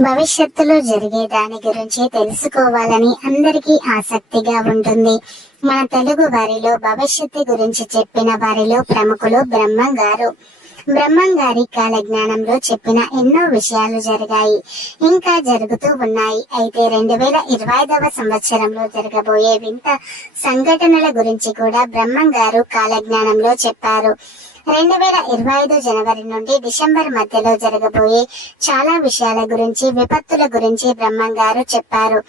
భవిష్యత్తులో జరిగే దాని గురించి తెలుసుకోవాలని అందరికీ ఆసక్తిగా ఉంటుంది. మన తెలుగు వారిలో భవిష్యత్తు గురించి చెప్పిన వారిలో ప్రముఖులు బ్రహ్మం గారు. బ్రహ్మం గారి కాల జ్ఞానంలో చెప్పిన ఎన్నో విషయాలు జరిగాయి. ఇంకా జరుగుతూ ఉన్నాయి. అయితే రెండు వేల ఇరవై ఐదవ సంవత్సరంలో జరగబోయే వింత సంఘటనల గురించి కూడా బ్రహ్మం గారు కాల జ్ఞానంలో చెప్పారు. రెండు వేల ఇరవై ఐదు జనవరి నుండి డిసెంబర్ మధ్యలో జరగబోయే చాలా విషయాల గురించి విపత్తుల గురించి బ్రహ్మం గారు చెప్పారు.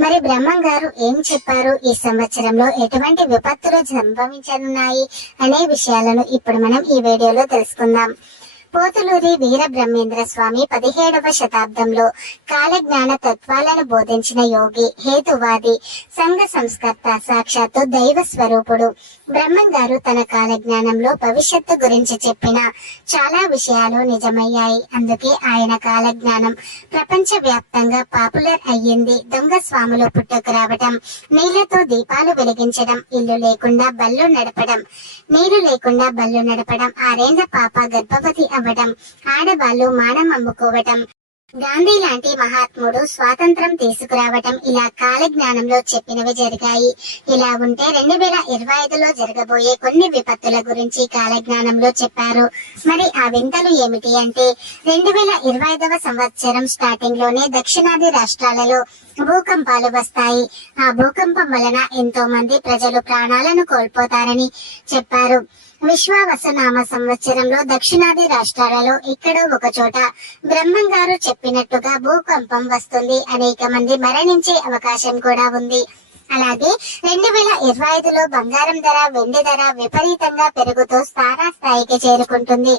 మరి బ్రహ్మం గారు ఏం చెప్పారు? ఈ సంవత్సరంలో ఎటువంటి విపత్తులు సంభవించనున్నాయి అనే విషయాలను ఇప్పుడు మనం ఈ వీడియోలో తెలుసుకుందాం. పోతులూరి వీర బ్రహ్మేంద్ర స్వామి పదిహేడవ శతాబ్దంలో కాలజ్ఞాన తత్వాలను బోధించిన యోగి హేతువాది సంఘ సంస్కర్త సాక్షాత్తు దైవ స్వరూపుడు. బ్రహ్మం గారు తన కాలజ్ఞానంలో భవిష్యత్తు గురించి చెప్పిన చాలా విషయాలు నిజమయ్యాయి. అందుకే ఆయన కాలజ్ఞానం ప్రపంచ వ్యాప్తంగా పాపులర్ అయ్యింది. దొంగ స్వాములు పుట్టుకు రావటం నీళ్ళతో దీపాలు వెలిగించడం ఇల్లు లేకుండా బళ్ళు నడపడం నీరు లేకుండా బళ్ళు నడపడం ఆరేంద్ర పాప గర్భవతి అవ్వటం ఆడవాళ్ళు మానం అమ్ముకోవటం. గాంధీ లాంటి మహాత్ముడు స్వాతంత్రం తీసుకురావటం ఇలా కాల జ్ఞానంలో చెప్పినవి జరిగాయి. ఇలా ఉంటే రెండు వేల ఇరవై ఐదులో జరగబోయే కొన్ని విపత్తుల గురించి కాల జ్ఞానంలో చెప్పారు. మరి ఆ వింతలు ఏమిటి అంటే రెండు వేల ఇరవై ఐదవ సంవత్సరం స్టార్టింగ్లోనే దక్షిణాది రాష్ట్రాలలో భూకంపాలు వస్తాయి. ఆ భూకంపం వలన ఎంతో మంది ప్రజలు ప్రాణాలను కోల్పోతారని చెప్పారు. విశ్వావసనామ సంవత్సరంలో దక్షిణాది రాష్ట్రాలలో ఎక్కడో ఒక చోట బ్రహ్మం గారు చెప్పినట్టుగా భూకంపం వస్తుంది. అనేక మంది మరణించే అవకాశం కూడా ఉంది. అలాగే రెండు వేల ఇరవై ఐదులో బంగారం ధర వెండి ధర విపరీతంగా పెరుగుతూ స్థానా స్థాయికి చేరుకుంటుంది.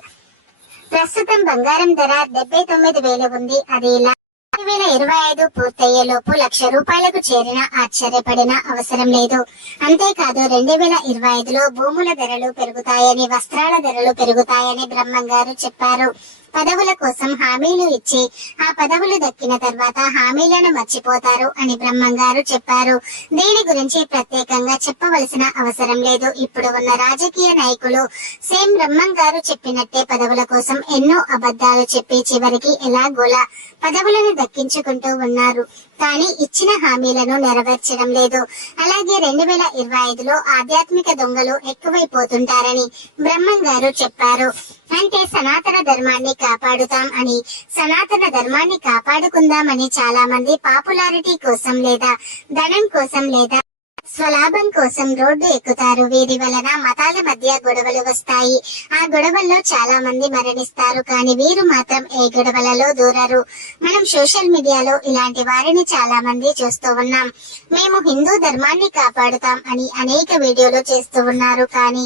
ప్రస్తుతం బంగారం ధర డెబ్బై తొమ్మిది వేలు ఉంది. అది ఇలా రెండు వేల ఇరవై ఐదు పూర్తయ్యే లోపు లక్ష రూపాయలకు చేరిన ఆశ్చర్యపడిన అవసరం లేదు. అంతేకాదు రెండు వేల ఇరవై ఐదులో భూముల ధరలు పెరుగుతాయని వస్త్రాల ధరలు పెరుగుతాయని బ్రహ్మం గారు చెప్పారు. పదవుల కోసం హామీలు ఇచ్చి ఆ పదవులు దక్కిన తర్వాత హామీలను మర్చిపోతారు అని బ్రహ్మం గారు చెప్పారు. దీని గురించి ప్రత్యేకంగా చెప్పవలసిన అవసరం లేదు. ఇప్పుడు ఉన్న రాజకీయ నాయకులు సేమ్ బ్రహ్మం గారు చెప్పినట్టే పదవుల కోసం ఎన్నో అబద్ధాలు చెప్పి చివరికి ఎలాగోలా పదవులను దక్కించుకుంటూ ఉన్నారు. కానీ ఇచ్చిన హామీలను నెరవేర్చడం లేదు. అలాగే రెండు వేల ఇరవై ఐదులో ఆధ్యాత్మిక దొంగలు ఎక్కువైపోతుంటారని బ్రహ్మం గారు చెప్పారు. అంటే సనాతన ధర్మాన్ని కాపాడుతాం అని సనాతన ధర్మాన్ని కాపాడుకుందామని చాలా మంది పాపులారిటీ కోసం లేదా ధనం కోసం లేదా స్వలాభం కోసం రోడ్డు ఎక్కుతారు. వీరి వలన మతాల మధ్య గొడవలు వస్తాయి. ఆ గొడవల్లో చాలా మంది మరణిస్తారు. కానీ వీరు మాత్రం ఏ గొడవలలో దూరరు. మనం సోషల్ మీడియాలో ఇలాంటి వారిని చాలా మంది చూస్తూ ఉన్నాం. మేము హిందూ ధర్మాన్ని కాపాడుతాం అని అనేక వీడియోలు చేస్తూ ఉన్నారు. కానీ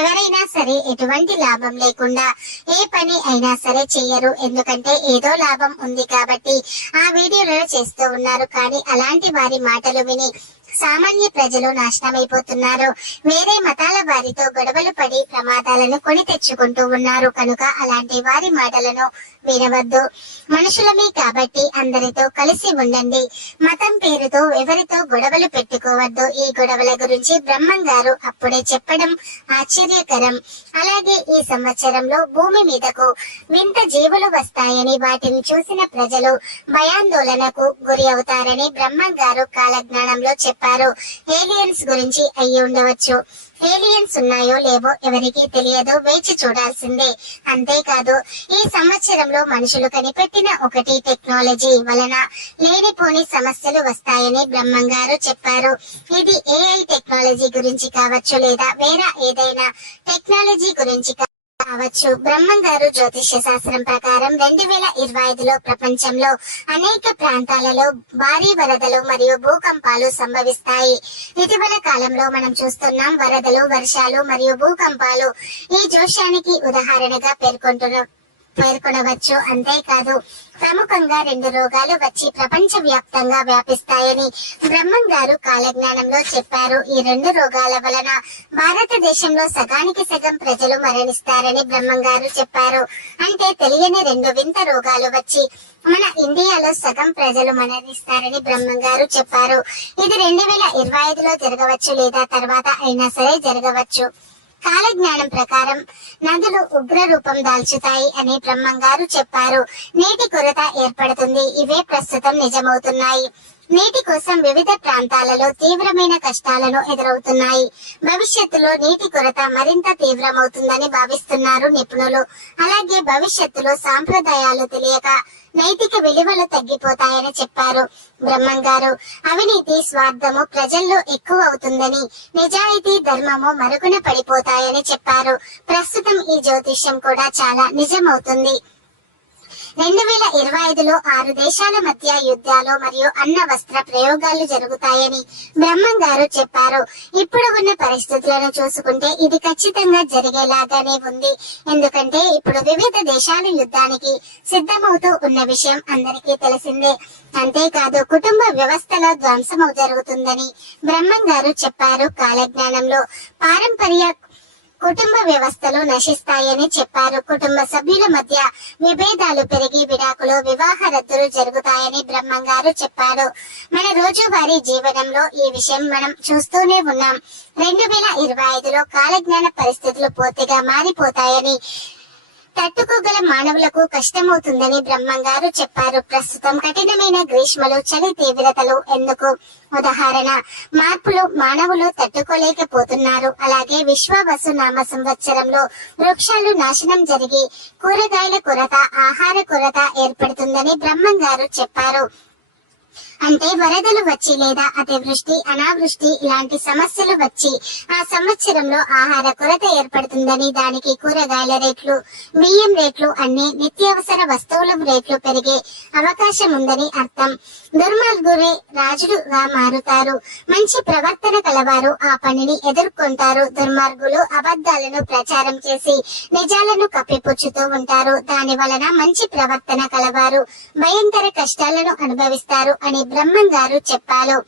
ఎవరైనా సరే ఎటువంటి లాభం లేకుండా ఏ పని అయినా సరే చెయ్యరు ఎందుకంటే ఏదో లాభం ఉంది కాబట్టి ఆ వీడియోలను చేస్తూ ఉన్నారు. కానీ అలాంటి వారి మాటలు విని సామాన్య ప్రజలు నాశనమైపోతున్నారు. వేరే మతాల వారితో గొడవలు పడి ప్రమాదాలను కొని తెచ్చుకుంటూ ఉన్నారు. కనుక అలాంటి వారి మాటలను వినవద్దు. మనుషులమే కాబట్టి అందరితో కలిసి ఉండండి. మతం పేరుతో ఎవరితో గొడవలు పెట్టుకోవద్దు. ఈ గొడవల గురించి బ్రహ్మం గారు అప్పుడే చెప్పడం ఆశ్చర్యకరం. అలాగే ఈ సంవత్సరంలో భూమి మీదకు వింత జీవులు వస్తాయని వాటిని చూసిన ప్రజలు భయాందోళనకు గురి అవుతారని బ్రహ్మం గారు కాలజ్ఞానంలో చెప్పారు. ఏలియన్స్ గురించి అయ్యి ఉండవచ్చు. ఏలియన్స్ ఉన్నాయో లేవో ఎవరికీ తెలియదు. వేచి చూడాల్సిందే. అంతేకాదు ఈ సంవత్సరంలో మనుషులు కనిపెట్టిన ఒకటి టెక్నాలజీ వలన లేనిపోని సమస్యలు వస్తాయని బ్రహ్మం గారు చెప్పారు. ఇది ఏఐ టెక్నాలజీ గురించి కావచ్చు లేదా వేరే ఏదైనా టెక్నాలజీ గురించి కావచ్చు. బ్రహ్మం గారు జ్యోతిష్య శాస్త్రం ప్రకారం రెండు వేల ఇరవై ఐదులో ప్రపంచంలో అనేక ప్రాంతాలలో భారీ వరదలు మరియు భూకంపాలు సంభవిస్తాయి. ఇటీవల కాలంలో మనం చూస్తున్నాం వరదలు వర్షాలు మరియు భూకంపాలు. ఈ జోష్యానికి ఉదాహరణగా పేర్కొంటున్నాం. పేర్కొనవచ్చు. అంతేకాదు ప్రముఖంగా రెండు రోగాలు వచ్చి ప్రపంచ వ్యాప్తంగా వ్యాపిస్తాయని బ్రహ్మం గారు కాలజ్ఞానంలో చెప్పారు. ఈ రెండు రోగాల వలన భారతదేశంలో సగానికి సగం ప్రజలు మరణిస్తారని బ్రహ్మం గారు చెప్పారు. అంటే తెలియని రెండు వింత రోగాలు వచ్చి మన ఇండియాలో సగం ప్రజలు మరణిస్తారని బ్రహ్మం గారు చెప్పారు. ఇది రెండు వేల ఇరవై ఐదులో జరగవచ్చు లేదా తర్వాత అయినా సరే జరగవచ్చు. కాల జ్ఞానం ప్రకారం నదులు ఉగ్ర రూపం దాల్చుతాయి అని బ్రహ్మంగారు చెప్పారు. నీటి కొరత ఏర్పడుతుంది. ఇవే ప్రస్తుతం నిజమవుతున్నాయి. నీటి కోసం వివిధ ప్రాంతాలలో తీవ్రమైన కష్టాలను ఎదురవుతున్నాయి. భవిష్యత్తులో నీటి కొరత మరింత తీవ్రమవుతుందని భావిస్తున్నారు నిపుణులు. అలాగే భవిష్యత్తులో సాంప్రదాయాలు తెలియక నైతిక విలువలు తగ్గిపోతాయని చెప్పారు. బ్రహ్మం గారు అవినీతి స్వార్థము ప్రజల్లో ఎక్కువ అవుతుందని నిజాయితీ ధర్మము మరుగున పడిపోతాయని చెప్పారు. ప్రస్తుతం ఈ జ్యోతిష్యం కూడా చాలా నిజమవుతుంది. రెండు వేల ఇరవై ఐదులో ఆరు దేశాల మధ్య యుద్ధాలు మరియు అన్న వస్త్ర ప్రయోగాలు జరుగుతాయని బ్రహ్మం గారు చెప్పారు. ఇప్పుడు ఉన్న పరిస్థితులను చూసుకుంటే ఇది ఖచ్చితంగా జరిగేలాగానే ఉంది. ఎందుకంటే ఇప్పుడు వివిధ దేశాల యుద్ధానికి సిద్ధమవుతూ ఉన్న విషయం అందరికీ తెలిసిందే. అంతేకాదు కుటుంబ వ్యవస్థలో ధ్వంసము జరుగుతుందని బ్రహ్మం గారు చెప్పారు. కాలజ్ఞానంలో పారంపర్య కుటుంబ వ్యవస్థలు నశిస్తాయని చెప్పారు. కుటుంబ సభ్యుల మధ్య విభేదాలు పెరిగి విడాకులు వివాహ రద్దులు జరుగుతాయని బ్రహ్మం గారు చెప్పారు. మన రోజువారీ జీవనంలో ఈ విషయం మనం చూస్తూనే ఉన్నాం. రెండు వేల ఇరవై ఐదులో కాలజ్ఞాన పరిస్థితులు పూర్తిగా మారిపోతాయని తట్టుకోగల మానవులకు కష్టమవుతుందని బ్రహ్మంగారు చెప్పారు. ప్రస్తుతం కఠినమైన గ్రీష్మలు చలి తీవ్రతలు ఎందుకు? ఉదాహరణ మార్పులు మానవులు తట్టుకోలేకపోతున్నారు. అలాగే విశ్వవసు నామ సంవత్సరంలో వృక్షాలు నాశనం జరిగి కూరగాయల కొరత ఆహార కొరత ఏర్పడుతుందని బ్రహ్మంగారు చెప్పారు. అంటే వరదలు వచ్చి లేదా అతివృష్టి అనావృష్టి ఇలాంటి సమస్యలు వచ్చి ఆ సంవత్సరంలో ఆహార కొరత ఏర్పడుతుందని దానికి కూరగాయల రేట్లు బియ్యం రేట్లు అన్ని నిత్యావసర వస్తువుల రేట్లు పెరిగే అవకాశం ఉందని అర్థం. దుర్మార్గురే రాజుడుగా మారుతారు. మంచి ప్రవర్తన కలవారు ఆ పనిని ఎదుర్కొంటారు. దుర్మార్గులు అబద్ధాలను ప్రచారం చేసి నిజాలను కప్పిపుచ్చుతూ ఉంటారు. దాని వలన మంచి ప్రవర్తన కలవారు. భయంకర కష్టాలను అనుభవిస్తారు అని బ్రహ్మం గారు చెప్పారు.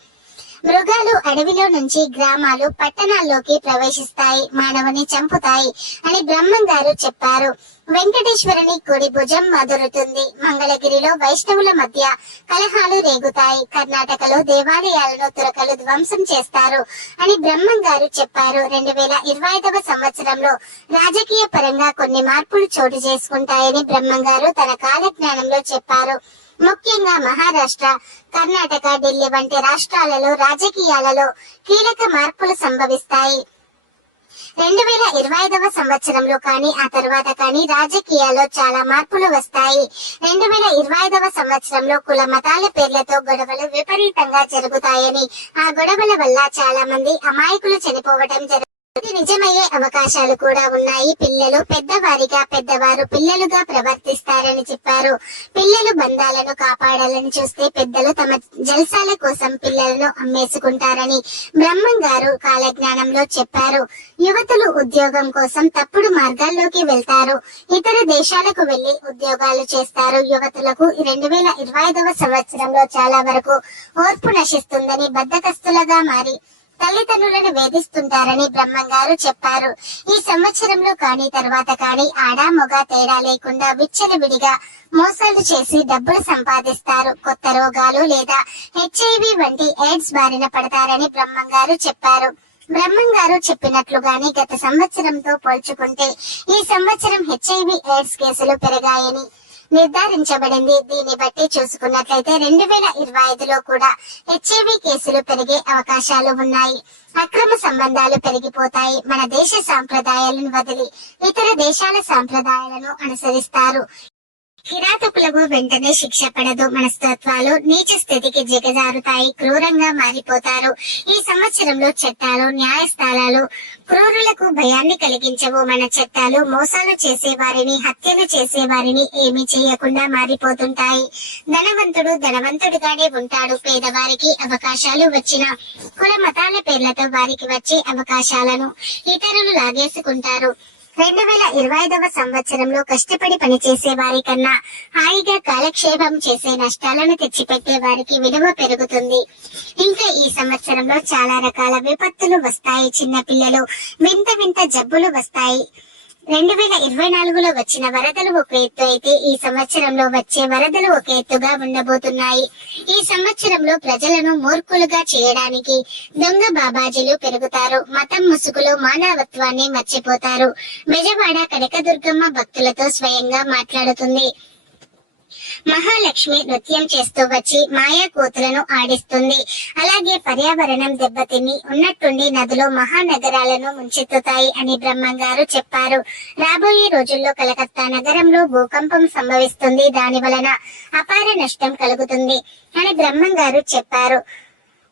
మృగాలు అడవిలో నుంచి గ్రామాలు పట్టణాల్లోకి ప్రవేశిస్తాయి మానవుని చంపుతాయి అని బ్రహ్మం గారు చెప్పారు. వెంకటేశ్వరుని కుడి భుజం మదురుతుంది మంగళగిరిలో వైష్ణవుల మధ్య కలహాలు రేగుతాయి. కర్ణాటకలో దేవాలయాలను తురకలు ధ్వంసం చేస్తారు అని బ్రహ్మం గారు చెప్పారు. రెండు వేల ఇరవై ఐదవ సంవత్సరంలో రాజకీయ పరంగా కొన్ని మార్పులు చోటు చేసుకుంటాయని బ్రహ్మం గారు తన కాలజ్ఞానంలో చెప్పారు. ముఖ్యంగా మహారాష్ట్ర కర్ణాటక ఢిల్లీ వంటి రాష్ట్రాలలో రాజకీయాలలో కీలక మార్పులు సంభవిస్తాయి. రెండు వేల ఇరవై ఐదవ సంవత్సరంలో కానీ ఆ తర్వాత కానీ రాజకీయాల్లో చాలా మార్పులు వస్తాయి. రెండు వేల ఇరవై ఐదవ సంవత్సరంలో కుల మతాల పేర్లతో గొడవలు విపరీతంగా జరుగుతాయని ఆ గొడవల వల్ల చాలా మంది అమాయకులు చనిపోవడం జరుగుతుంది అది నిజమయ్యే అవకాశాలు కూడా ఉన్నాయి. పిల్లలు పెద్దవారిగా పెద్దవారు పిల్లలుగా ప్రవర్తిస్తారని చెప్పారు. పిల్లలు బంధాలను కాపాడాలని చూస్తే పెద్దలు తమ జల్సాల కోసం పిల్లలను అమ్మేసుకుంటారని బ్రహ్మం గారు కాలజ్ఞానంలో చెప్పారు. యువతులు ఉద్యోగం కోసం తప్పుడు మార్గాల్లోకి వెళ్తారు. ఇతర దేశాలకు వెళ్ళి ఉద్యోగాలు చేస్తారు. యువతులకు రెండు వేల ఇరవై ఐదవ సంవత్సరంలో చాలా వరకు ఓర్పు నశిస్తుందని బద్దకస్తులుగా మారి తల్లిదండ్రులను వేధిస్తుంటారని బ్రహ్మంగారు చెప్పారు. ఈ సంవత్సరంలో కానీ తర్వాత కానీ ఆడా మొగ తేడా లేకుండా విచ్చలవిడిగా మోసాలు చేసి డబ్బులు సంపాదిస్తారు. కొత్త రోగాలు లేదా హెచ్ఐవి వంటి ఎయిడ్స్ బారిన పడతారని బ్రహ్మంగారు చెప్పారు. బ్రహ్మం గారు చెప్పినట్లుగానే గత సంవత్సరంతో పోల్చుకుంటే ఈ సంవత్సరం హెచ్ఐవి ఎయిడ్స్ కేసులు పెరిగాయని నిర్ధారించబడింది. దీన్ని బట్టి చూసుకున్నట్లయితే రెండు వేల ఇరవై ఐదులో కూడా హెచ్ఐవి కేసులు పెరిగే అవకాశాలు ఉన్నాయి. అక్రమ సంబంధాలు పెరిగిపోతాయి. మన దేశ సాంప్రదాయాలను వదిలి ఇతర దేశాల సాంప్రదాయాలను అనుసరిస్తారు. కిరాతకులకు వెంటనే శిక్ష పడదు. మనస్తత్వాలు నీచ స్థితికి దిగజారుతాయి క్రూరంగా మారిపోతారు. ఈ సంవత్సరంలో చట్టాలు న్యాయస్థానాలు క్రూరులకు భయాన్ని కలిగించవు. మన చట్టాలు మోసాలు చేసే వారిని హత్యలు చేసే వారిని ఏమీ చేయకుండా మారిపోతుంటాయి. ధనవంతుడు ధనవంతుడుగానే ఉంటాడు. పేదవారికి అవకాశాలు వచ్చిన కుల మతాల పేర్లతో వారికి వచ్చే అవకాశాలను ఇతరులు లాగేసుకుంటారు. రెండు వేల ఇరవై ఐదవ సంవత్సరంలో కష్టపడి పనిచేసే వారి కన్నా హాయిగా కాలక్షేపం చేసే నష్టాలను తెచ్చిపెట్టే వారికి విలువ పెరుగుతుంది. ఇంకా ఈ సంవత్సరంలో చాలా రకాల విపత్తులు వస్తాయి చిన్న పిల్లలు. వింత వింత జబ్బులు వస్తాయి. రెండు వేల ఇరవై నాలుగులో వచ్చిన వరదలు ఒక ఎత్తు అయితే ఈ సంవత్సరంలో వచ్చే వరదలు ఒక ఎత్తుగా ఉండబోతున్నాయి. ఈ సంవత్సరంలో ప్రజలను మూర్ఖులుగా చేయడానికి దొంగ బాబాజీలు పెరుగుతారు. మతం ముసుగులో మానవత్వాన్ని మర్చిపోతారు. బెజవాడ కనకదుర్గమ్మ భక్తులతో స్వయంగా మాట్లాడుతుంది. మహాలక్ష్మి నృత్యం చేస్తూ వచ్చి మాయా కోతులను ఆడిస్తుంది. అలాగే పర్యావరణం దెబ్బతిని ఉన్నట్టుండి నదిలో మహానగరాలను ముంచెత్తుతాయి అని బ్రహ్మంగారు చెప్పారు. రాబోయే రోజుల్లో కలకత్తా నగరంలో భూకంపం సంభవిస్తుంది. దాని వలన అపార నష్టం కలుగుతుంది అని బ్రహ్మంగారు చెప్పారు.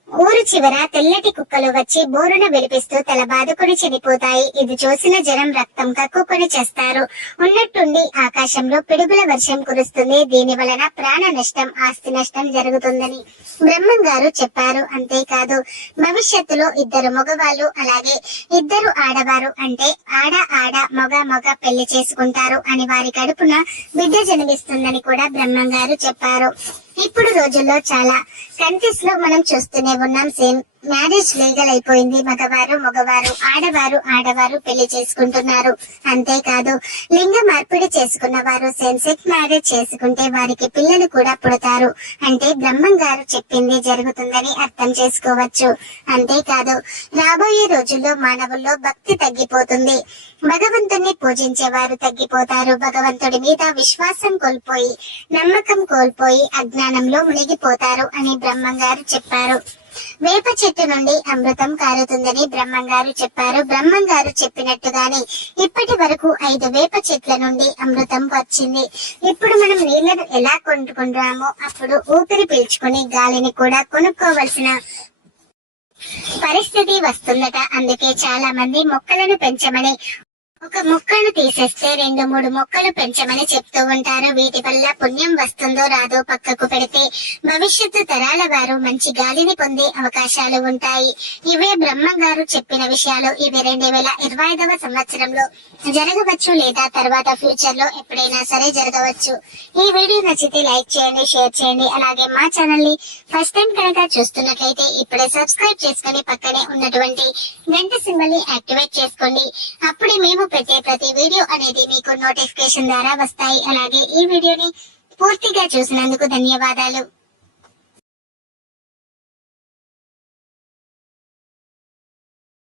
ఊరు చివర తెల్లటి కుక్కలు వచ్చి బోరున విలిపిస్తూ తల బాదుకుని చనిపోతాయి. ఇది చూసిన జనం రక్తం కక్కుకొని చేస్తారు. ఉన్నట్టుండి ఆకాశంలో పిడుగుల వర్షం కురుస్తుంది. దీని వలన ప్రాణ నష్టం ఆస్తి నష్టం జరుగుతుందని బ్రహ్మం గారు చెప్పారు. అంతేకాదు భవిష్యత్తులో ఇద్దరు మగవాళ్ళు అలాగే ఇద్దరు ఆడవారు అంటే ఆడ ఆడ మగ మగ పెళ్ళి చేసుకుంటారు అని వారి కడుపున బిడ్డ జన్మిస్తుందని కూడా బ్రహ్మం గారు చెప్పారు. ఇప్పుడు రోజుల్లో చాలా కంట్రీస్లో మనం చూస్తూనే ఉన్నాం సేమ్ మ్యారేజ్ లీగల్ అయిపోయింది. మగవారు మగవారు ఆడవారు ఆడవారు పెళ్ళి చేసుకుంటున్నారు. అంతేకాదు లింగ మార్పిడి చేసుకున్న వారు సెన్సెక్స్ మ్యారేజ్ చేసుకుంటే వారికి పిల్లలు కూడా పుడతారు. అంటే బ్రహ్మం గారు చెప్పింది జరుగుతుందని అర్థం చేసుకోవచ్చు. అంతేకాదు రాబోయే రోజుల్లో మానవుల్లో భక్తి తగ్గిపోతుంది. భగవంతుణ్ణి పూజించే వారు తగ్గిపోతారు. భగవంతుడి మీద విశ్వాసం కోల్పోయి నమ్మకం కోల్పోయి అజ్ఞానంలో మునిగిపోతారు అని బ్రహ్మంగారు చెప్పారు. వేప చెట్టు నుండి అమృతం కారుతుందని బ్రహ్మం గారు చెప్పారు. బ్రహ్మం గారు చెప్పినట్టుగానే ఇప్పటి వరకు ఐదు వేప చెట్ల నుండి అమృతం వచ్చింది. ఇప్పుడు మనం నీళ్ళను ఎలా కొనుక్కుంటామో అప్పుడు ఊపిరి పీల్చుకుని గాలిని కూడా కొనుక్కోవలసిన పరిస్థితి వస్తుందట. అందుకే చాలా మంది మొక్కలను పెంచమని ఒక మొక్కను తీసేస్తే రెండు మూడు మొక్కలు పెంచమని చెప్తూ ఉంటారు. వీటి వల్ల పుణ్యం వస్తుందో రాదో పక్కకు పెడితే భవిష్యత్తు తరాల వారు మంచి గాలిని పొందే అవకాశాలు ఉంటాయి. ఇవే బ్రహ్మం గారు చెప్పిన విషయాలు. ఇవి రెండు వేల ఇరవై ఐదవ సంవత్సరంలో జరగవచ్చు లేదా తర్వాత ఫ్యూచర్లో ఎప్పుడైనా సరే జరగవచ్చు. ఈ వీడియో నచ్చితే లైక్ చేయండి షేర్ చేయండి. అలాగే మా ఛానల్ని ఫస్ట్ టైం కనుక చూస్తున్నట్లయితే ఇప్పుడే సబ్స్క్రైబ్ చేసుకుని పక్కనే ఉన్నటువంటి గంట సింబల్ని యాక్టివేట్ చేసుకోండి. అప్పుడే మేము పెట్టే ప్రతి వీడియో అనేది మీకు నోటిఫికేషన్ ద్వారా వస్తాయి. అలాగే ఈ వీడియోని పూర్తిగా చూసినందుకు ధన్యవాదాలు.